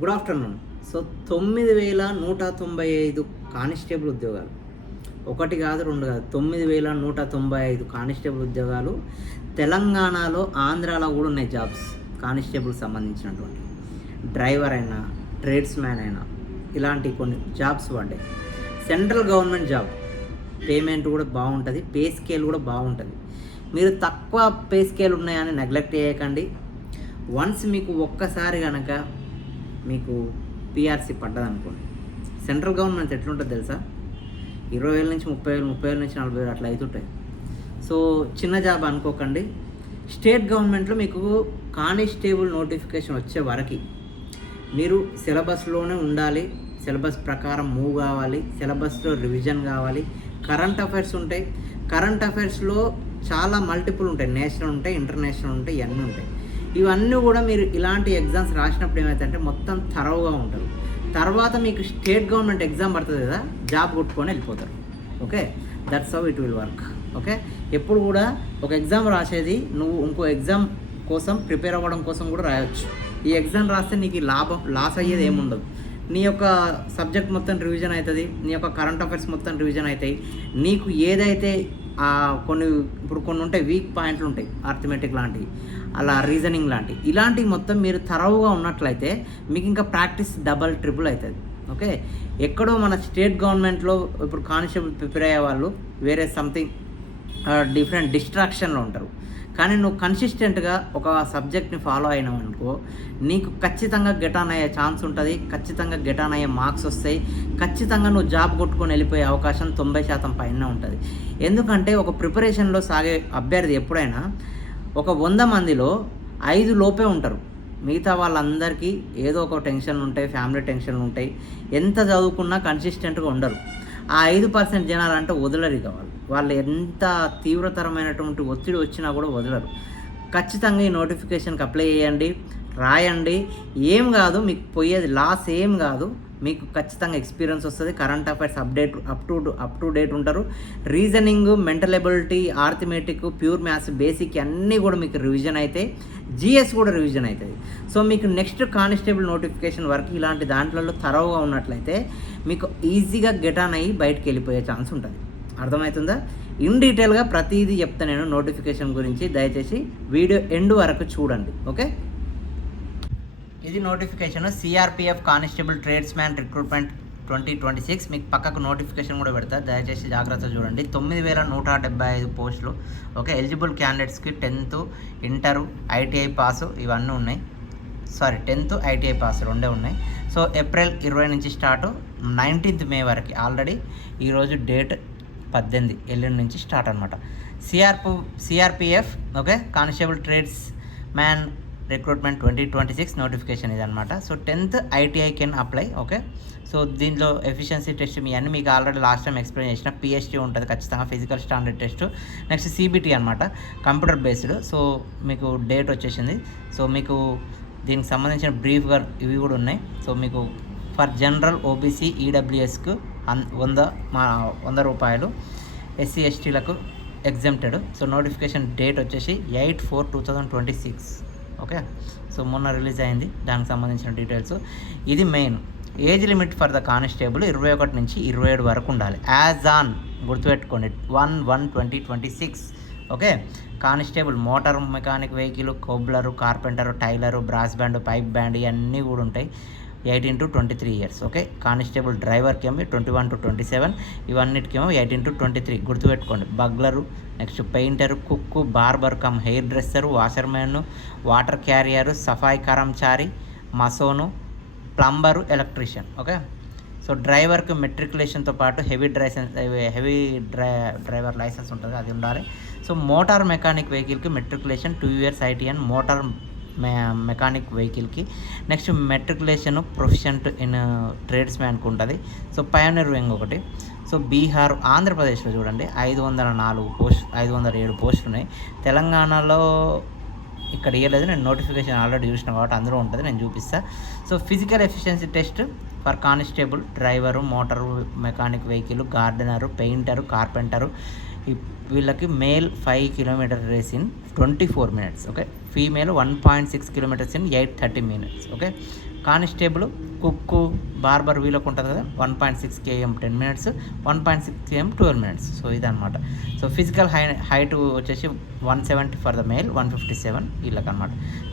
Good afternoon. So 9,195 constable ఉద్యోగాలు, ఒకటి కాదు రెండు కాదు, 9,195 కానిస్టేబుల్ ఉద్యోగాలు తెలంగాణలో, ఆంధ్రాలో కూడా ఉన్నాయి. జాబ్స్ కానిస్టేబుల్కి సంబంధించినటువంటి డ్రైవర్ అయినా, ట్రేడ్స్ మ్యాన్ అయినా, ఇలాంటి కొన్ని జాబ్స్ పడ్డాయి. సెంట్రల్ గవర్నమెంట్ జాబ్, పేమెంట్ కూడా బాగుంటుంది, పే స్కేల్ కూడా బాగుంటుంది. మీరు తక్కువ పే స్కేల్ ఉన్నాయని నెగ్లెక్ట్ చేయకండి. వన్స్ మీకు ఒక్కసారి కనుక మీకు పిఆర్సీ పడ్డదనుకోండి, సెంట్రల్ గవర్నమెంట్ ఎట్లుంటుంది తెలుసా? 20,000 నుంచి 30,000, 30,000 నుంచి 40,000 అట్లా అవుతుంటాయి. సో చిన్న జాబ్ అనుకోకండి. స్టేట్ గవర్నమెంట్లో మీకు కానిస్టేబుల్ నోటిఫికేషన్ వచ్చే వరకు మీరు సిలబస్లోనే ఉండాలి, సిలబస్ ప్రకారం మూవ్ కావాలి, సిలబస్లో రివిజన్ కావాలి. కరెంట్ అఫైర్స్ ఉంటాయి, కరెంట్ అఫైర్స్లో చాలా మల్టిపుల్ ఉంటాయి, నేషనల్ ఉంటాయి, ఇంటర్నేషనల్ ఉంటాయి, ఇవన్నీ ఉంటాయి. ఇవన్నీ కూడా మీరు ఇలాంటి ఎగ్జామ్స్ రాసినప్పుడు ఏమవుతుందంటే మొత్తం థరోగా ఉంటుంది. తర్వాత మీకు స్టేట్ గవర్నమెంట్ ఎగ్జామ్ పడుతుంది కదా, జాబ్ కొట్టుకొని వెళ్ళిపోతారు. Okay, that's how it will work. Okay, ఎప్పుడు కూడా ఒక ఎగ్జామ్ రాసేది నువ్వు ఇంకో ఎగ్జామ్ కోసం ప్రిపేర్ అవ్వడం కోసం కూడా రాయొచ్చు. ఈ ఎగ్జామ్ రాస్తే నీకు లాస్ అయ్యేది ఏముండదు. నీ యొక్క సబ్జెక్ట్ మొత్తం రివిజన్ అవుతుంది, నీ యొక్క కరెంట్ అఫైర్స్ మొత్తం రివిజన్ అవుతాయి. నీకు ఏదైతే కొన్ని ఉంటాయి, వీక్ పాయింట్లు ఉంటాయి, అర్థమెటిక్ లాంటివి, అలా రీజనింగ్ లాంటివి, ఇలాంటివి మొత్తం మీరు థరోగా ఉన్నట్లయితే మీకు ఇంకా ప్రాక్టీస్ డబల్ ట్రిపుల్ అవుతుంది. ఓకే, ఎక్కడో మన స్టేట్ గవర్నమెంట్లో ఇప్పుడు కానిస్టేబుల్ ప్రిపేర్ అయ్యే వాళ్ళు వేరే సంథింగ్ డిఫరెంట్ డిస్ట్రాక్షన్లో ఉంటారు. కానీ నువ్వు కన్సిస్టెంట్గా ఒక సబ్జెక్ట్ని ఫాలో అయినావు అనుకో, నీకు ఖచ్చితంగా గెటాన్ అయ్యే ఛాన్స్ ఉంటుంది, ఖచ్చితంగా గెటాన్ అయ్యే మార్క్స్ వస్తాయి, ఖచ్చితంగా నువ్వు జాబ్ కొట్టుకొని వెళ్ళిపోయే అవకాశం 90% పైన ఉంటుంది. ఎందుకంటే ఒక ప్రిపరేషన్లో సాగే అభ్యర్థి ఎప్పుడైనా ఒక 100 మందిలో 5 లోపే ఉంటారు. మిగతా వాళ్ళందరికీ ఏదో ఒక టెన్షన్లు ఉంటాయి, ఫ్యామిలీ టెన్షన్లు ఉంటాయి, ఎంత చదువుకున్నా కన్సిస్టెంట్గా ఉండరు. ఆ 5% జనాలు అంటే వదలరు కావాలి. వాళ్ళు ఎంత తీవ్రతరమైనటువంటి ఒత్తిడి వచ్చినా కూడా వదలరు. ఖచ్చితంగా ఈ నోటిఫికేషన్కి అప్లై చేయండి, రాయండి. ఏం కాదు, మీకు పోయేది లాస్ ఏం కాదు. మీకు ఖచ్చితంగా ఎక్స్పీరియన్స్ వస్తుంది, current affairs up to date ఉంటారు. Reasoning, mental ability, arithmetic, pure maths, basic అన్నీ కూడా మీకు రివిజన్ అవుతాయి. జిఎస్ కూడా రివిజన్ అవుతుంది. సో మీకు నెక్స్ట్ కానిస్టేబుల్ నోటిఫికేషన్ వరకు ఇలాంటి దాంట్లో థరోగా ఉన్నట్లయితే మీకు ఈజీగా గెటాన్ అయ్యి బయటకు వెళ్ళిపోయే ఛాన్స్ ఉంటుంది. అర్థమవుతుందా? ఇన్ డీటెయిల్గా ప్రతిదీ చెప్తా నేను నోటిఫికేషన్ గురించి. దయచేసి వీడియో ఎండ్ వరకు చూడండి. ఓకే, ఇది notification CRPF constable tradesman recruitment 2026. మీకు పక్కకు నోటిఫికేషన్ కూడా పెడతా, దయచేసి జాగ్రత్తగా చూడండి. 9,175 పోస్టులు. ఓకే, ఎలిజిబుల్ క్యాండిడేట్స్కి 10th, ఇంటర్, ఐటీఐ పాసు ఇవన్నీ ఉన్నాయి. 10th, ఐటీఐ పాస్ రెండే ఉన్నాయి. సో ఏప్రిల్ 20 నుంచి స్టార్ట్, 19th మే వరకు. ఆల్రెడీ ఈరోజు డేట్ 18, ఎల్లుండి నుంచి స్టార్ట్ అనమాట. CRPF okay, constable tradesman recruitment 2026 notification ఇదనమాట. So 10th ITI can apply. Okay, so దీనిలో ఎఫిషియన్సీ టెస్ట్ మీ అన్నీ మీకు ఆల్రెడీ లాస్ట్ టైం ఎక్స్ప్లెయిన్ చేసిన. పిహెచ్టీ ఉంటుంది ఖచ్చితంగా, physical standard test. Next CBT అనమాట, కంప్యూటర్ బేస్డ్. సో మీకు డేట్ వచ్చేసింది. సో మీకు దీనికి సంబంధించిన బ్రీఫ్గా ఇవి కూడా ఉన్నాయి. సో మీకు ఫర్ జనరల్, ఓబీసీ, ఈడబ్ల్యూఎస్కు 100 రూపాయలు, ఎస్సీ ఎస్టీలకు ఎగ్జెంప్టెడ్. సో నోటిఫికేషన్ డేట్ వచ్చేసి 8/4/2026. ఓకే, సో మొన్న రిలీజ్ అయింది, దానికి సంబంధించిన డీటెయిల్స్. ఇది main age limit for the constable 21 నుంచి 27 వరకు ఉండాలి. యాజ్ ఆన్ గుర్తుపెట్టుకోండి 1/1/2026. Okay, constable motor mechanic vehicle, cobbler, carpenter, tailor, brass band, pipe band ఇవన్నీ కూడా ఉంటాయి. 18 to 23 years. ఓకే, కానిస్టేబుల్ డ్రైవర్కి ఏమో 21 to 27, ఇవన్నిటికేమో 18 to 23. గుర్తుపెట్టుకోండి. Bugler, next painter, cook, barber cum hairdresser, washerman, water carrier, safai karmachari, mason, plumber, electrician. Okay, so డ్రైవర్కి మెట్రికులేషన్తో పాటు heavy driver licence ఉంటుంది, అది ఉండాలి. సో మోటార్ మెకానిక్ వెహికల్కి మెట్రికులేషన్ 2 years ఐటీఎన్ మోటార్ మెకానిక్ వెహికల్కి. నెక్స్ట్ మెట్రికులేషన్ ప్రొఫిషియంట్ ఇన్ ట్రేడ్స్ మ్యాన్కి ఉంటుంది. సో పయోనీర్ వింగ్ ఒకటి. సో బీహార్, ఆంధ్రప్రదేశ్లో చూడండి 507 పోస్టులు ఉన్నాయి. తెలంగాణలో ఇక్కడ ఇవ్వలేదు, నేను నోటిఫికేషన్ ఆల్రెడీ చూసిన కాబట్టి అందులో ఉంటుంది, నేను చూపిస్తాను. So physical efficiency test for constable, driver, motor mechanic vehicle, gardener, painter, carpenter, వీళ్ళకి male 5 kilometer race in 24 minutes. Okay, female 1.6 kilometers in 8:30 minutes. Okay, constable cook barber వీళ్ళకు ఉంటుంది కదా 1.6 km 10 minutes, 1.6 km 12 minutes. So ఇదనమాట. So physical height వచ్చేసి 170 for the male, 157 వీళ్ళకి అనమాట.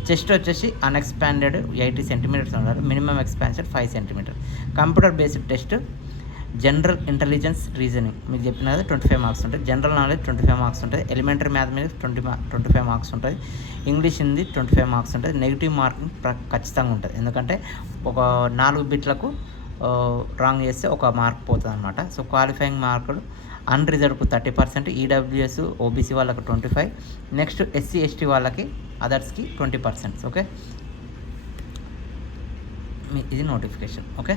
Chest వచ్చేసి unexpanded 80 cm ఉండాలి, minimum expansion 5 cm. Computer based test general intelligence reasoning మీకు చెప్పిన కదా 25 మార్క్స్ ఉంటుంది, జనరల్ నాలెడ్జ్ 25 మార్క్స్ ఉంటుంది, ఎలిమెంటరీ మ్యాథమెటిక్స్ 25 మార్క్స్ ఉంటుంది, ఇంగ్లీష్ హిందీ 25 మార్క్స్ ఉంటుంది. నెగిటివ్ మార్కింగ్ ఖచ్చితంగా ఉంటుంది, ఎందుకంటే ఒక 4 బిట్లకు రాంగ్ చేస్తే 1 మార్క్ పోతుంది అనమాట. సో క్వాలిఫైయింగ్ మార్కులు అన్రిజర్వ్కు 30%, ఈడబ్ల్యూఎస్ ఓబీసీ వాళ్ళకి 25%, నెక్స్ట్ ఎస్సీ ఎస్టీ వాళ్ళకి అదర్స్కి 20%. ఓకే, ఇది నోటిఫికేషన్. ఓకే,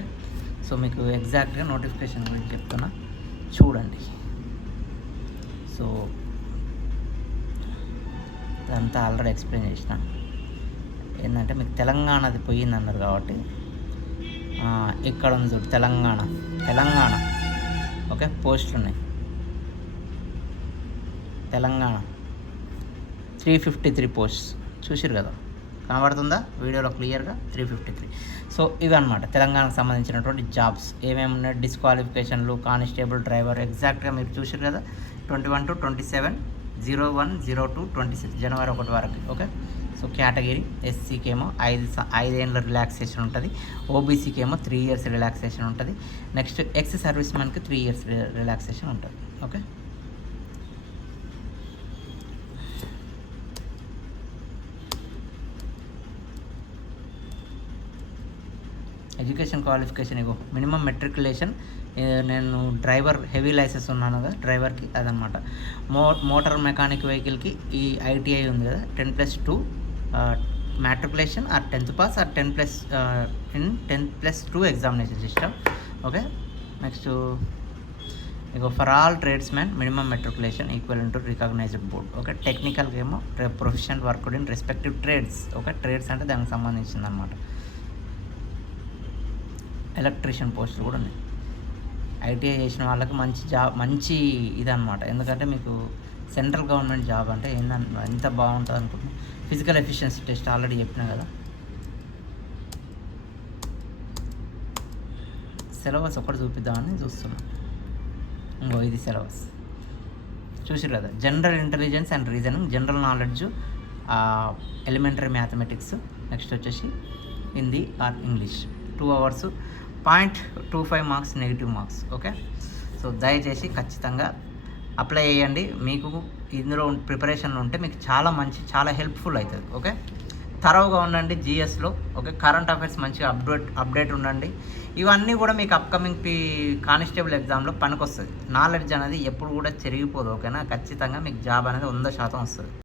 సో మీకు ఎగ్జాక్ట్గా నోటిఫికేషన్ గురించి చెప్తున్నా చూడండి. సో ఇదంతా ఆల్రెడీ ఎక్స్ప్లెయిన్ చేసిన. ఏంటంటే మీకు తెలంగాణది పోయింది అన్నారు కాబట్టి ఇక్కడ ఉంది చూడు తెలంగాణ. ఓకే, పోస్టులు ఉన్నాయి. తెలంగాణ 353 పోస్ట్స్ చూసిరు కదా, కనబడుతుందా వీడియోలో క్లియర్గా 353. సో ఇవి అనమాట తెలంగాణకు సంబంధించినటువంటి జాబ్స్ ఏమేమి ఉన్నాయి. డిస్క్వాలిఫికేషన్లు, కానిస్టేబుల్, డ్రైవర్ ఎగ్జాక్ట్గా మీరు చూసారు కదా 21 to 27, 01, 02, 26 జనవరి 1 వరకు. ఓకే, సో కేటగిరీ ఎస్సీకి ఏమో 5 ఏళ్ళ రిలాక్సేషన్ ఉంటుంది, ఓబీసీకి ఏమో 3 years రిలాక్సేషన్ ఉంటుంది, నెక్స్ట్ ఎక్స్ సర్వీస్ మ్యాన్కి 3 years రిలాక్సేషన్ ఉంటుంది. ఓకే, ఎడ్యుకేషన్ క్వాలిఫికేషన్ ఇగో మినిమం మెట్రికులేషన్. నేను డ్రైవర్ హెవీ లైసెన్స్ ఉన్నాను కదా డ్రైవర్కి, అదనమాట. మోటార్ మెకానిక్ వెహికల్కి ఈ ఐటీఐ ఉంది కదా 10+2 matriculation or 10th pass or 10+ in 10+2 examination system. Okay, next ego for all trades man minimum matriculation equal to recognised board. Okay, టెక్నికల్గా ఏమో professional work in respective trades. Okay, trades అంటే దానికి సంబంధించింది అనమాట. ఎలక్ట్రీషియన్ పోస్టులు కూడా ఉన్నాయి. ఐటీఐ చేసిన వాళ్ళకి మంచి ఇదనమాట, ఎందుకంటే మీకు సెంట్రల్ గవర్నమెంట్ జాబ్ అంటే ఎంత బాగుంటుంది అనుకుంటున్నాను. ఫిజికల్ ఎఫిషియన్సీ టెస్ట్ ఆల్రెడీ చెప్పినా కదా. సిలబస్ ఒకటి చూపిద్దామని చూస్తున్నాను. ఇంకో ఇది సిలబస్ చూసిరు కదా. General intelligence and reasoning, general knowledge, elementary mathematics, next వచ్చేసి Hindi or English 2 hours, 0.25 marks negative marks. Okay, so దయచేసి ఖచ్చితంగా అప్లై చేయండి. మీకు ఇందులో ప్రిపరేషన్ ఉంటే మీకు చాలా హెల్ప్ఫుల్ అవుతుంది. ఓకే, తరోగా ఉండండి జిఎస్లో. ఓకే, కరెంట్ అఫైర్స్ మంచిగా అప్డేట్ ఉండండి. ఇవన్నీ కూడా మీకు అప్కమింగ్ కానిస్టేబుల్ ఎగ్జామ్లో పనికొస్తుంది. నాలెడ్జ్ అనేది ఎప్పుడు కూడా చెరిగిపోదు. ఓకేనా, ఖచ్చితంగా మీకు జాబ్ అనేది 100% వస్తుంది.